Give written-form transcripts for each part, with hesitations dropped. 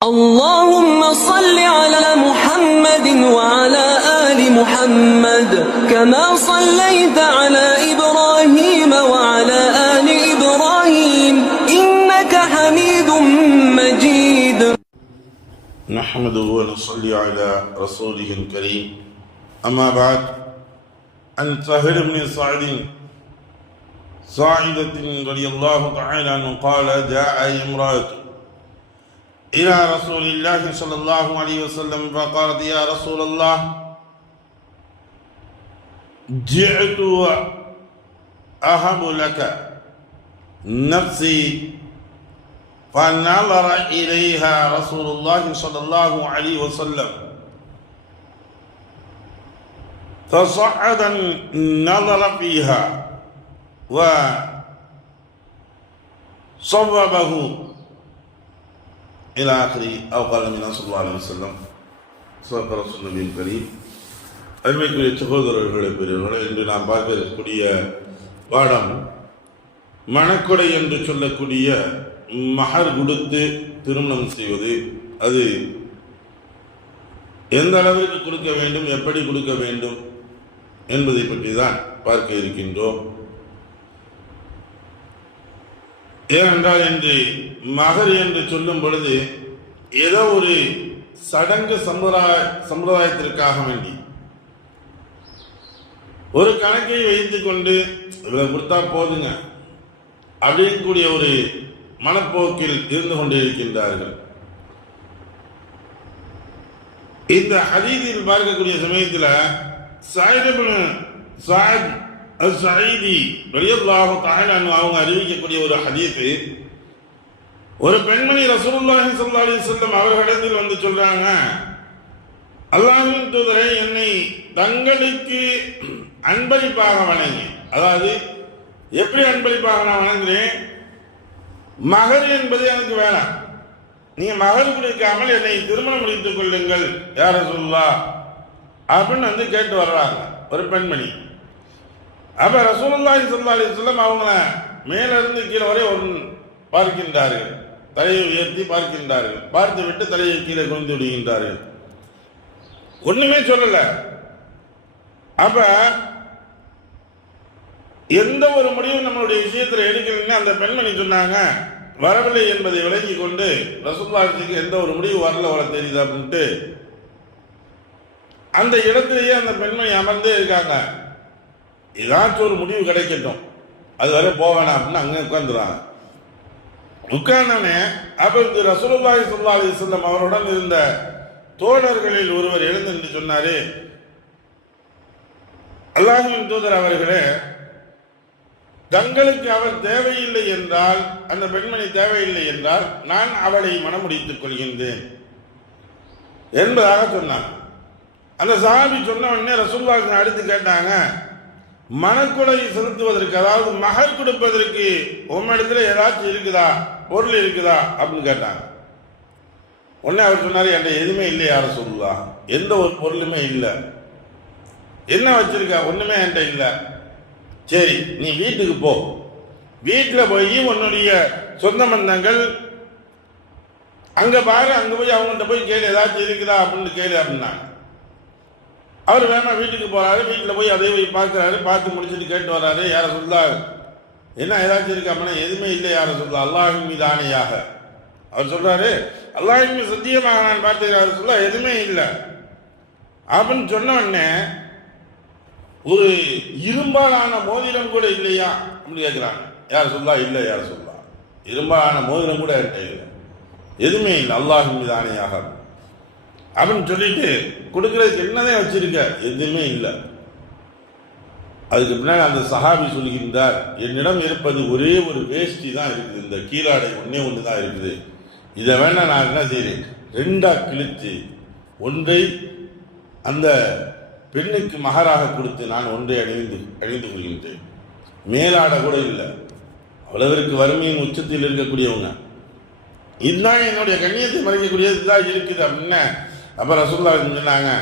اللهم صل على محمد وعلى آل محمد كما صليت على إبراهيم وعلى آل إبراهيم إنك حميد مجيد. نحمده ونصلي على رسوله الكريم. أما بعد، عن سهل بن ساعدة رضي الله تعالى عنه قال: جاء امرأة إلى رسول الله صلى الله عليه وسلم فقالت: يا رسول الله، جئت أهب لك نفسي. فنظر إليها رسول الله صلى الله عليه وسلم فصعد النظر فيها وصوبه إلى آخره أو قال من صلى الله عليه وسلم. صدق رسول النبي الكريم. அருமைக்குரிய சகோதரர்களே, பெரியவர்களே, இன்று நாம் பார்க்கக்கூடிய பாடம் மணக்கொடை என்று சொல்லக்கூடிய மஹர் கொடுத்து திருமணம் செய்வது. அது எந்த அளவிற்கு கொடுக்க வேண்டும், எப்படி கொடுக்க வேண்டும் என்பதை பற்றி தான் பார்க்க இருக்கின்றோம். ஏனென்றால் இன்று மகர் என்று சொல்லும் பொழுது ஏதோ ஒரு சடங்கு சம்பிரதாயத்திற்காக வேண்டி ஒரு கணக்கை வைத்துக் கொண்டு இவ்வளவு கொடுத்தா போதுங்க அப்படின்னு கூடிய ஒரு மனப்போக்கில் இருந்து கொண்டிருக்கின்றார்கள். இந்த ஹதீஸில் பார்க்கக்கூடிய சமயத்தில் அவங்க அறிவிக்கக்கூடிய ஒரு ஹதீஸ், ஒரு பெண்மணி ரசூலுல்லாஹி ஸல்லல்லாஹு அலைஹி வஸல்லம் அவர்களிடத்தில் வந்து சொல்றாங்க: அல்லாஹ்வின் தூதரே, என்னை தங்களுக்கு அன்பளிப்பாக வணங்கி, அதாவது எப்படி அன்பளிப்பாக நான் வணங்குறேன், மகர் என்பது எனக்கு வேணாம், நீங்க மகர் கொடுக்காமல் என்னை திருமணம் முடித்துக் கொள்ளுங்கள் யா ரசூலுல்லாஹ் அப்படின்னு வந்து கேட்டு வர்றாங்க ஒரு பெண்மணி. அப்ப ரசூலுல்லாஹி ஸல்லல்லாஹு அலைஹி வஸல்லம் அவங்கள மேல இருந்து கீழே வரை பார்க்கின்றார்கள், தலையை உயர்த்தி பார்க்கின்றார்கள், பார்த்து விட்டு தலையை கீழே கொண்டு விடுகின்றார்கள், ஒண்ணுமே சொல்லல. அப்ப எந்த ஒரு முடிவும் நம்மளுடைய விஷயத்தில் எடுக்கலன்னு அந்த பெண்மணி சொன்னாங்க. வரவில்லை என்பதை விலகி கொண்டு ரசூலுல்லாஹிக்கு எந்த ஒரு முடிவு வரல வர தெரியுது அப்படின்ட்டு அந்த இடத்திலேயே அந்த பெண்மணி அமர்ந்தே இருக்காங்க. ஏதாச்சும் ஒரு முடிவு கிடைக்கட்டும், அது வரை போவேணாம் அப்படின்னு அங்கே உட்கார்ந்துறாங்க. உட்கார்ந்தோடனே அப்பொழுது ரசூலுல்லாஹி ஸல்லல்லாஹு அலைஹி வஸல்லம் அவருடன் இருந்த தோழர்களில் ஒருவர் எழுந்து என்று சொன்னாரு: அல்லாஹ்வின் தூதர் அவர்களே, தங்களுக்கு அவர் தேவையில்லை என்றால், அந்த பெண்மணி தேவையில்லை என்றால் நான் அவளை மணமுடித்துக் கொள்கின்றேன் என்பதாக சொன்னாங்க. அந்த சஹாபி சொன்ன உடனே ரசூலுல்லாஹி அடுத்து கேட்டாங்க, மணக்கொடை செலுத்துவதற்கு, அதாவது மகர் கொடுப்பதற்கு உம்மிடத்துல ஏதாச்சும் இருக்குதா, பொருள் இருக்குதா அப்படின்னு கேட்டாங்க. உடனே அவர் சொன்னாரு, என்கிட்ட எதுவுமே இல்லை யா ரசூலுல்லாஹ், எந்த ஒரு பொருளுமே இல்லை. என்ன வச்சிருக்க? ஒண்ணுமே என்கிட்ட இல்லை. சரி, நீ வீட்டுக்கு போ, வீட்டில் போய் உன்னுடைய சொந்த பந்தங்கள் அங்க பாரு, அங்க போய் அவங்கள்ட்ட போய் கேளு, ஏதாச்சும் இருக்குதா அப்படின்னு கேளு அப்படின்னாங்க. அவர் வேணா வீட்டுக்கு போறாரு, வீட்டில் போய் அதே போய் பார்க்கிறாரு, பார்த்து முடிச்சுட்டு கேட்டு வர்றாரு, யார சொல்லா என்ன ஏதாச்சும் இருக்கு அப்படின்னா எதுவுமே இல்லை யார சொல்லா, அல்லாஹின் மீது ஆணையாக அவர் சொல்றாரு, அல்லாஹின் மீது சத்தியமாக நான் பார்த்துக்கிறாரு சொல்ல எதுவுமே இல்லை அப்படின்னு சொன்ன உடனே ஒரு இரும்பாலான மோதிரம் கூட இல்லையா அப்படின்னு கேட்கிறாங்க. யார சொல்லா? இல்லை யார சொல்லா, இரும்பாலான மோதிரம் கூட இல்லை, எதுவுமே இல்லை, அல்லாஹின் மீது ஆணையாக அப்படின்னு சொல்லிட்டு கொடுக்கறதுக்கு என்னதான் வச்சிருக்க? எதுவுமே இல்லை. அதுக்கு பின்னாடி அந்த சஹாபி சொல்கின்றார், என்னிடம் இருப்பது ஒரே ஒரு வேஷ்டி தான் இருக்குது, இந்த கீழாடை ஒன்னே ஒன்று தான் இருக்குது, இதை வேணா நான் என்ன செய்றேன், ரெண்டா கிழித்து ஒன்றை அந்த பெண்ணுக்கு மகராக கொடுத்து நான் ஒன்றை அணிந்து கொள்கின்றேன். மேலாடை கூட இல்லை. அவ்வளவிற்கு வறுமையின் உச்சத்தில் இருக்கக்கூடியவங்க, இதுதான் என்னுடைய கண்ணியத்தை மறைக்கக்கூடியது தான் இருக்குது அப்படின்னு. அப்போ ரசூலுல்லாஹி சொன்னாங்க,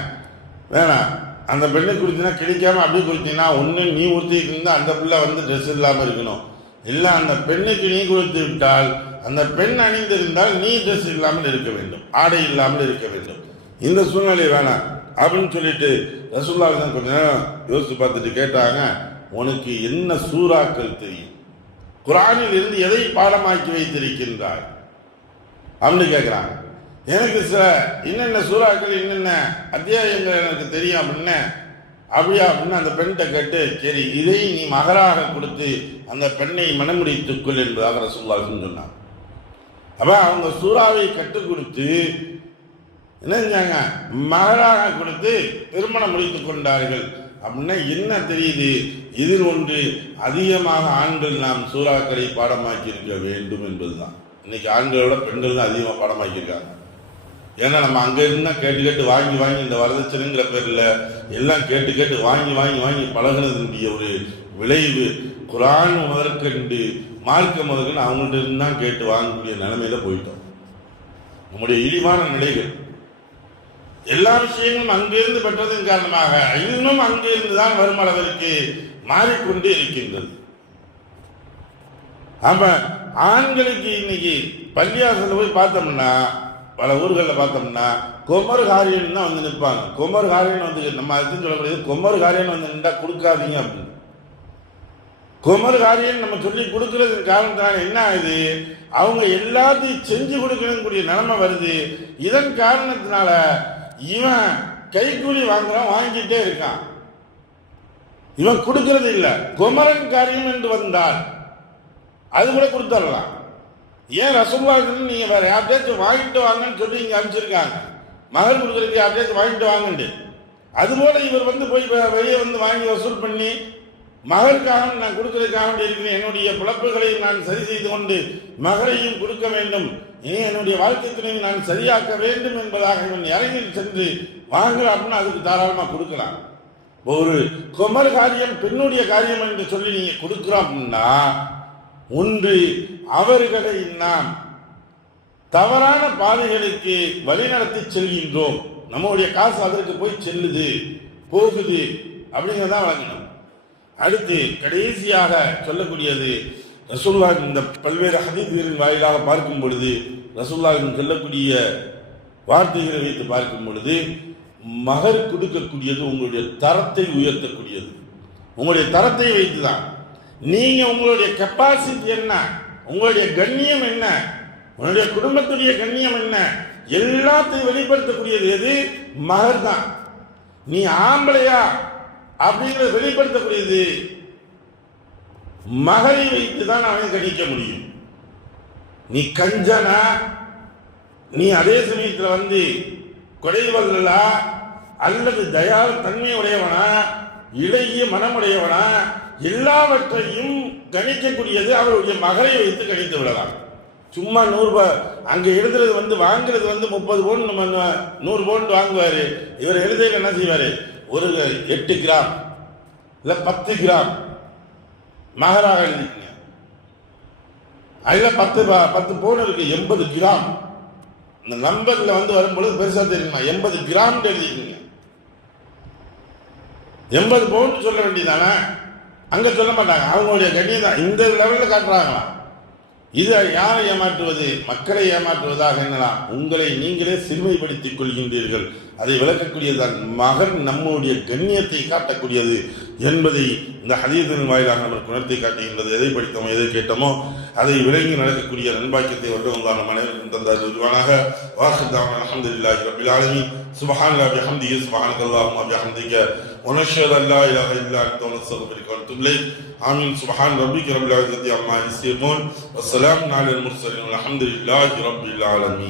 வேணாம், அந்த பெண்ணை குறித்தினா கிடைக்காம அப்படி குறித்தீங்கன்னா ஒன்று நீ உறுத்திக்கிட்டு அந்த பிள்ளை வந்து ட்ரெஸ் இல்லாமல் இருக்கணும், இல்லை அந்த பெண்ணுக்கு நீ கொடுத்து விட்டால் அந்த பெண் அணிந்திருந்தால் நீ ட்ரெஸ் இல்லாமல் இருக்க வேண்டும், ஆடை இல்லாமல் இருக்க வேண்டும். இந்த சூழ்நிலை வேணாம் அப்படின்னு சொல்லிட்டு ரசூலுல்லாஹி தான் கொஞ்ச நேரம் யோசித்து பார்த்துட்டு கேட்டாங்க, உனக்கு என்ன சூறாக்கள் தெரியும், குர்ஆனில் இருந்து எதை பாடமாக்கி வைத்திருக்கின்றாய் அப்படின்னு கேட்குறாங்க. எனக்கு சில என்னென்ன சூறாக்கள் என்னென்ன அத்தியாயங்கள் எனக்கு தெரியும் அப்படியா அப்படின்னு அந்த பெண்கிட்ட கேட்டு, சரி இதை நீ மகராக கொடுத்து அந்த பெண்ணை மனமுடித்துக்கொள் என்பதாக ரசூலுல்லாஹி சொன்னாங்க. அப்ப அவங்க சூறாவை கற்றுக் கொடுத்து என்ன செஞ்சாங்க, மகராக கொடுத்து திருமணம் முடித்துக் கொண்டார்கள். அப்படின்னா என்ன தெரியுது, இதில் ஒன்று அதிகமாக ஆண்கள் நாம் சூறாக்களை பாடமாக்கி இருக்க வேண்டும் என்பதுதான். இன்னைக்கு ஆண்களோட பெண்கள் தான் அதிகமாக பாடமாக்கியிருக்காங்க. ஏன்னா நம்ம அங்கே இருந்தால் கேட்டு கேட்டு வாங்கி வாங்கி இந்த வரதட்சணைங்கிற பேரில் எல்லாம் கேட்டு கேட்டு வாங்கி வாங்கி வாங்கி பழகினதுடைய ஒரு விளைவு குர்ஆன் முதற்கண்டு மார்க்க முதற்கண்டு அவங்கள்ட்ட இருந்து தான் கேட்டு வாங்கக்கூடிய நிலைமையில போயிட்டோம். நம்முடைய இழிவான நிலைகள் எல்லா விஷயங்களும் அங்கிருந்து பெற்றதன் காரணமாக இன்னும் அங்கிருந்து தான் வரும் அளவிற்கு மாறிக்கொண்டே இருக்கின்றது. ஆமா, ஆண்களுக்கு இன்னைக்கு பள்ளியாசல போய் பார்த்தோம்னா, பல ஊர்களில் பார்த்தோம்னா கொமர் காரியன் தான் வந்து நிற்பாங்க. கொமர் காரியன் வந்து நம்ம அதுன்னு சொல்லக்கூடியது, கொமர் காரியன் வந்து நின்றா கொடுக்காதீங்க அப்படின்னு. கொமர் காரியன் நம்ம சொல்லி கொடுக்கறதுக்கு காரணத்தினால என்ன ஆகுது, அவங்க எல்லாத்தையும் செஞ்சு கொடுக்கக்கூடிய நிலைமை வருது. இதன் காரணத்தினால இவன் கைக்கூலி வாங்குறான், வாங்கிட்டே இருக்கான், இவன் கொடுக்கறது இல்லை. குமரன் காரியம் என்று வந்தால் அது கூட கொடுத்துடலாம். ஏன் ரசூலுல்லாஹி நீங்க வேற யார்கிட்டயும் வாங்கிட்டு வாங்கன்னு சொல்லி இங்க அனுப்பிச்சிருக்காங்க, மகள் கொடுக்கறதுக்கு யார்கிட்டயும் வாங்கிட்டு வாங்கண்டு. அதுபோல இவர் வந்து போய் வெளியே வந்து வாங்கி வசூல் பண்ணி மகளுக்காக நான் கொடுக்கறதுக்காக இருக்கிறேன், என்னுடைய பிழப்புகளை நான் சரி செய்து கொண்டு மகளையும் கொடுக்க வேண்டும், இனி என்னுடைய வாழ்க்கை துணையை நான் சரியாக்க வேண்டும் என்பதாக இவன் இறங்கில் சென்று வாங்குற அப்படின்னா அதுக்கு தாராளமாக கொடுக்கலாம். ஒரு குமர் காரியம் பெண்ணுடைய காரியம் என்று சொல்லி நீங்க கொடுக்கிறோம் அப்படின்னா, ஒன்று அவர்களை நாம் தவறான பாதைகளுக்கு வழிநடத்தி செல்கின்றோம், நம்முடைய காசு அதற்கு போய் செல்லுது போகுது அப்படிங்கிறதா வழங்கணும். அடுத்து கடைசியாக சொல்லக்கூடியது, ரசூலுல்லாஹி இந்த பல்வேறு ஹதீஸ்களின் வாயிலாக பார்க்கும் பொழுது ரசூலுல்லாஹி சொல்லக்கூடிய வார்த்தைகளை வைத்து பார்க்கும் பொழுது, மகர் கொடுக்கக்கூடியது உங்களுடைய தரத்தை உயர்த்தக்கூடியது. உங்களுடைய தரத்தை வைத்துதான் நீங்க உங்களுடைய கெப்பாசிட்டி என்ன, உங்களுடைய கண்ணியம் என்ன, உங்களுடைய குடும்பத்துடைய கண்ணியம் என்ன, எல்லாத்தையும் வெளிப்படுத்தக்கூடியது எது, மகர் தான். நீ ஆம்பளையா அப்படிங்கிறத வெளிப்படுத்தக்கூடியது மகளை வைத்துதான் அவன் கணிக்க முடியும். நீ கஞ்சனா, நீ அதே சமயத்தில் வந்து கொடைவல்லா அல்லது தயா தன்மை உடையவனா, இளைய மனமுடையவனா, எல்லாவற்றையும் கணிக்கக்கூடியது அவருடைய மகளை வைத்து கணித்து விடலாம். சும்மா 100 ரூபாய் அங்க எழுதுறது வந்து வாங்குறது வந்து 30 பவுன் 100 பவுன் வாங்குவாரு. இவர் எழுதுறது என்ன செய்வாரு, ஒரு 8 கிராம் இல்ல 10 கிராம் மகராக எழுதிக்கங்க. அதுல 10 பவுன் இருக்கு, 80 கிராம். இந்த நம்பர்ல வந்து வரும்பொழுது பெருசா தெரியுமா, 80 கிராம் எழுதிக்கங்க. 80 பவுன் சொல்ல வேண்டியதானே, அங்க சொல்ல மாட்டாங்க. அவங்களுடைய கண்ணியம் இந்த லெவலில் காட்டுறாங்களா. இது யாரை ஏமாற்றுவது, மக்களை ஏமாற்றுவதாக எண்ணலாம். உங்களை நீங்களே சிறுமைப்படுத்திக் கொள்கின்றீர்கள். அதை விளக்கக்கூடியதுதான் மகன் நம்முடைய கண்ணியத்தை காட்டக்கூடியது என்பதை இந்த ஹதீஸின் வாயிலாக நமக்கு உணர்த்தி காட்டுகின்றது. எதை படித்தோமோ எதை கேட்டோமோ அதை விளங்கி நடக்கக்கூடிய நண்பாக்கியத்தை வருடவந்தான மனைவி தந்தாருவானாக. வாஹிதான அல்ஹம்துலில்லாஹி ரப்பில் ஆலமீன். சுப்ஹானல்லாஹி வபிஹம்திஹி சுப்ஹானக்கல்லாஹும்ம வபிஹம்திக வநஷ்ஹது அன் லா இலாஹா இல்லா அன்த நஸ்தக்ஃபிருக வ நதுபு இலைக். ஆமீன். சுப்ஹான ரப்பிக ரப்பில் இஸ்ஸத்தி அம்மா யசிஃபூன் வஸ்ஸலாமு அலல் முர்ஸலீன் வல்ஹம்துலில்லாஹி ரப்பில் ஆலமீன்.